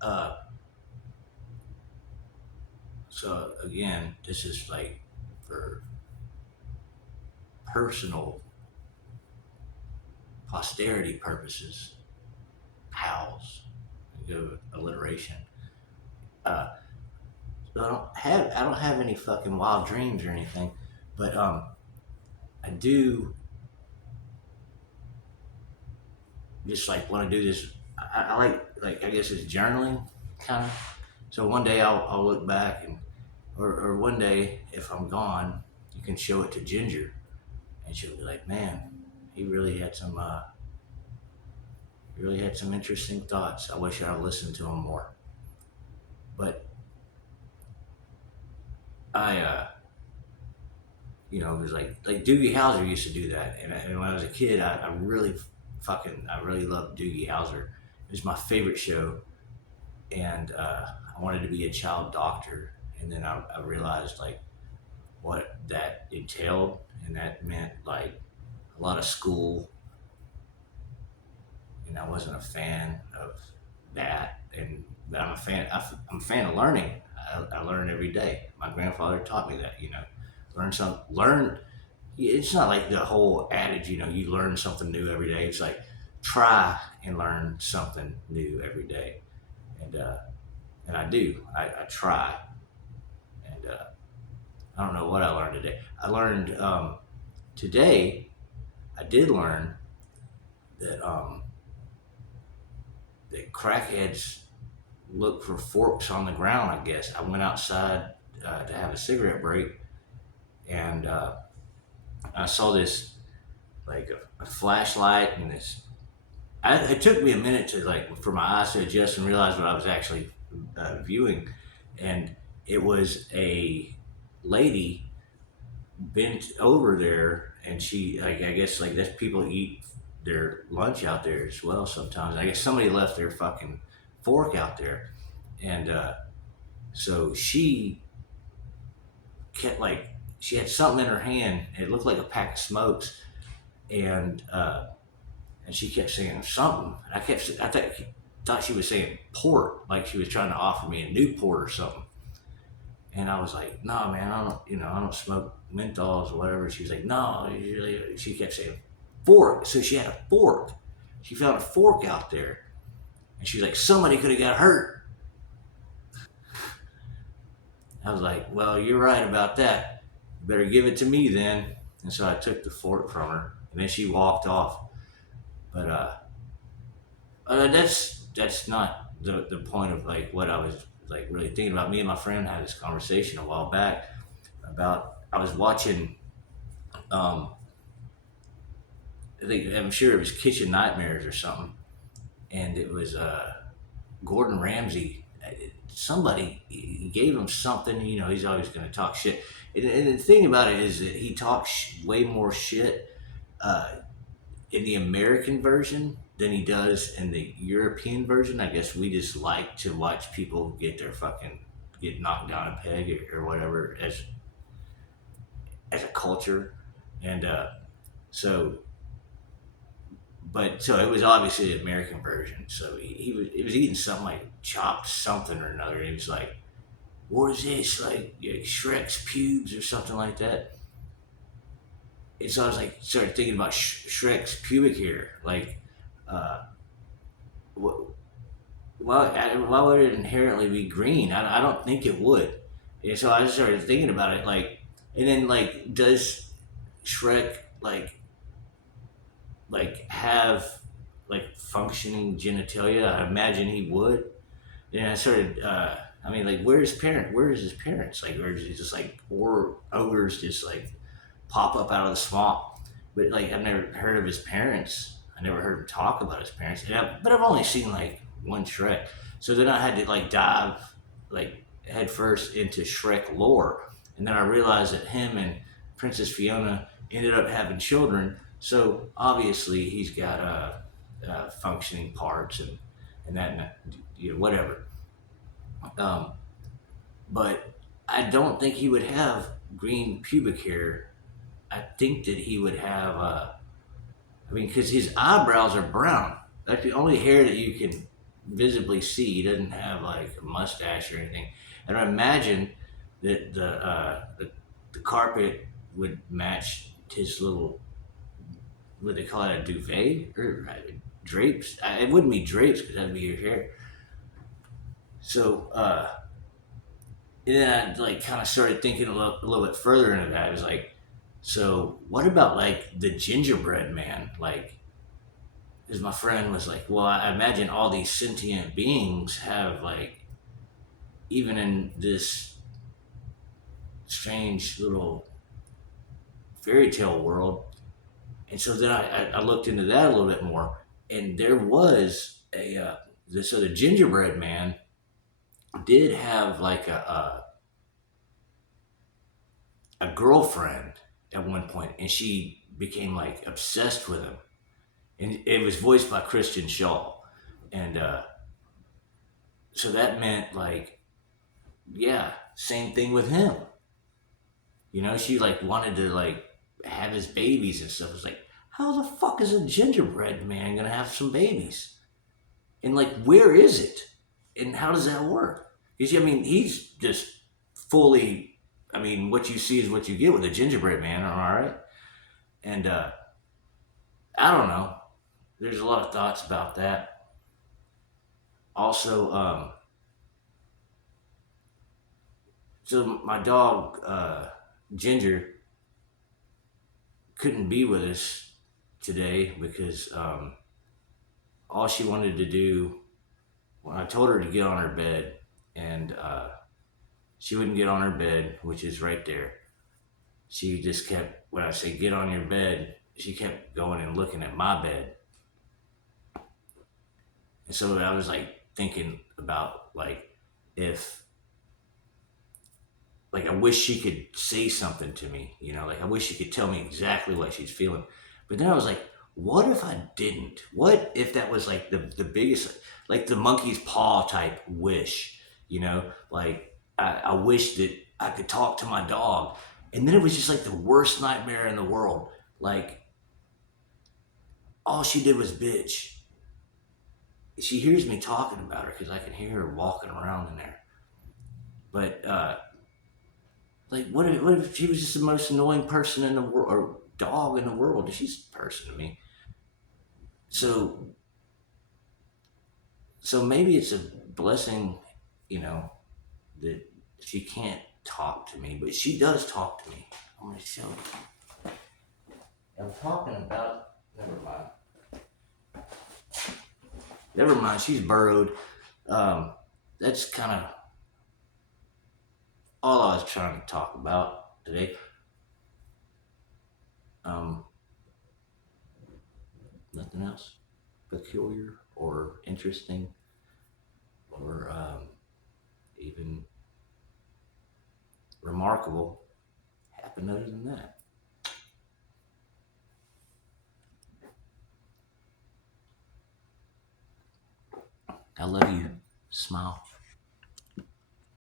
Uh, so again, this is like for personal posterity purposes. Howls, good alliteration. Uh, so I don't have any fucking wild dreams or anything, but I do just like want to do this. I like I guess it's journaling kind of. So one day I'll look back and or one day if I'm gone, you can show it to Ginger and she'll be like, man, he really had some interesting thoughts. I wish I'd listened to him more. But I it was like Doogie Howser used to do that, and when I was a kid, I really loved Doogie Howser. It was my favorite show, and I wanted to be a child doctor, and then I realized like what that entailed, and that meant like a lot of school, and I wasn't a fan of that. And but I'm a fan. I'm a fan of learning. I learn every day. My grandfather taught me that. Learn. It's not like the whole adage. You learn something new every day. It's like try and learn something new every day, and and I do. I try, and I don't know what I learned today. I learned today. I did learn that that crackheads look for forks on the ground. I guess I went outside to have a cigarette break, and I saw this like a flashlight and this. It took me a minute to like for my eyes to adjust and realize what I was actually viewing, and it was a lady bent over there, and she like I guess like that's people eat their lunch out there as well sometimes. I guess somebody left their fucking fork out there, and so kept like she had something in her hand. It looked like a pack of smokes, and she kept saying something. Thought she was saying port, like she was trying to offer me a Newport or something. And I was like, "No, nah, man, I don't smoke menthols or whatever." She was like, "No," she kept saying fork. So she had a fork. She found a fork out there, and she's like, "Somebody could have got hurt." I was like, "Well, you're right about that. You better give it to me then." And so I took the fork from her, and then she walked off. But that's not the point of like what I was like really thinking about. Me and my friend had this conversation a while back about I was watching. Um, I'm sure it was Kitchen Nightmares or something, and it was Gordon Ramsay. Somebody he gave him something. He's always going to talk shit. And the thing about it is that he talks way more shit uh, in the American version than he does in the European version. I guess we just like to watch people get knocked down a peg or whatever as a culture, and so so it was obviously the American version. So he was eating something like chopped something or another. And he was like, "What is this? Like Shrek's pubes or something like that?" And so I was like, started thinking about Shrek's pubic hair. Like, uh, wh- why would it inherently be green? I don't think it would. And so I just started thinking about it. Like, and then like, does Shrek have like functioning genitalia? I imagine he would. And I started. I mean, like, Where is his parents? Like, or is he just like, or ogres just like pop up out of the swamp? But like, I've never heard of his parents. I never heard him talk about his parents. But I've only seen like one Shrek. So then I had to like dive like head first into Shrek lore, and then I realized that him and Princess Fiona ended up having children. So obviously he's got functioning parts and that whatever. Um, but I don't think he would have green pubic hair. I think that he would have. I mean, because his eyebrows are brown. That's the only hair that you can visibly see. He doesn't have like a mustache or anything. And I imagine that the carpet would match his little, what they call it, a duvet or drapes. It wouldn't be drapes because that'd be your hair. So and then I like kind of started thinking a little bit further into that. I was like, so what about like the gingerbread man? Like, because my friend was like, well, I imagine all these sentient beings have like, even in this strange little fairy tale world. And so then I looked into that a little bit more, and there was so the gingerbread man did have like a girlfriend at one point, and she became like obsessed with him, and it was voiced by Christian Shaw, and so that meant like, yeah, same thing with him. You know, she like wanted to like have his babies and stuff. It's like, how the fuck is a gingerbread man gonna have some babies? And like, where is it? And how does that work? Because I mean, he's just fully. I mean, what you see is what you get with a gingerbread man. All right, and I don't know. There's a lot of thoughts about that. Also, so my dog Ginger couldn't be with us today because all she wanted to do when I told her to get on her bed, and she wouldn't get on her bed, which is right there. She just kept, when I say get on your bed, she kept going and looking at my bed. And so I was like thinking about like, if, like, I wish she could say something to me, you know, like I wish she could tell me exactly what she's feeling. But then I was like, what if I didn't? What if that was like the biggest, like the monkey's paw type wish, you know, like I wish that I could talk to my dog. And then it was just like the worst nightmare in the world. Like, all she did was bitch. She hears me talking about her because I can hear her walking around in there. But like, what if she was just the most annoying person in the world, or dog in the world? She's a person to me. So maybe it's a blessing, you know, that she can't talk to me, but she does talk to me. I'm gonna show you. I'm talking about. Never mind. Never mind. She's burrowed. That's kind of all I was trying to talk about today. Um, Nothing else peculiar or interesting or even remarkable happened other than that. I love you. Smile.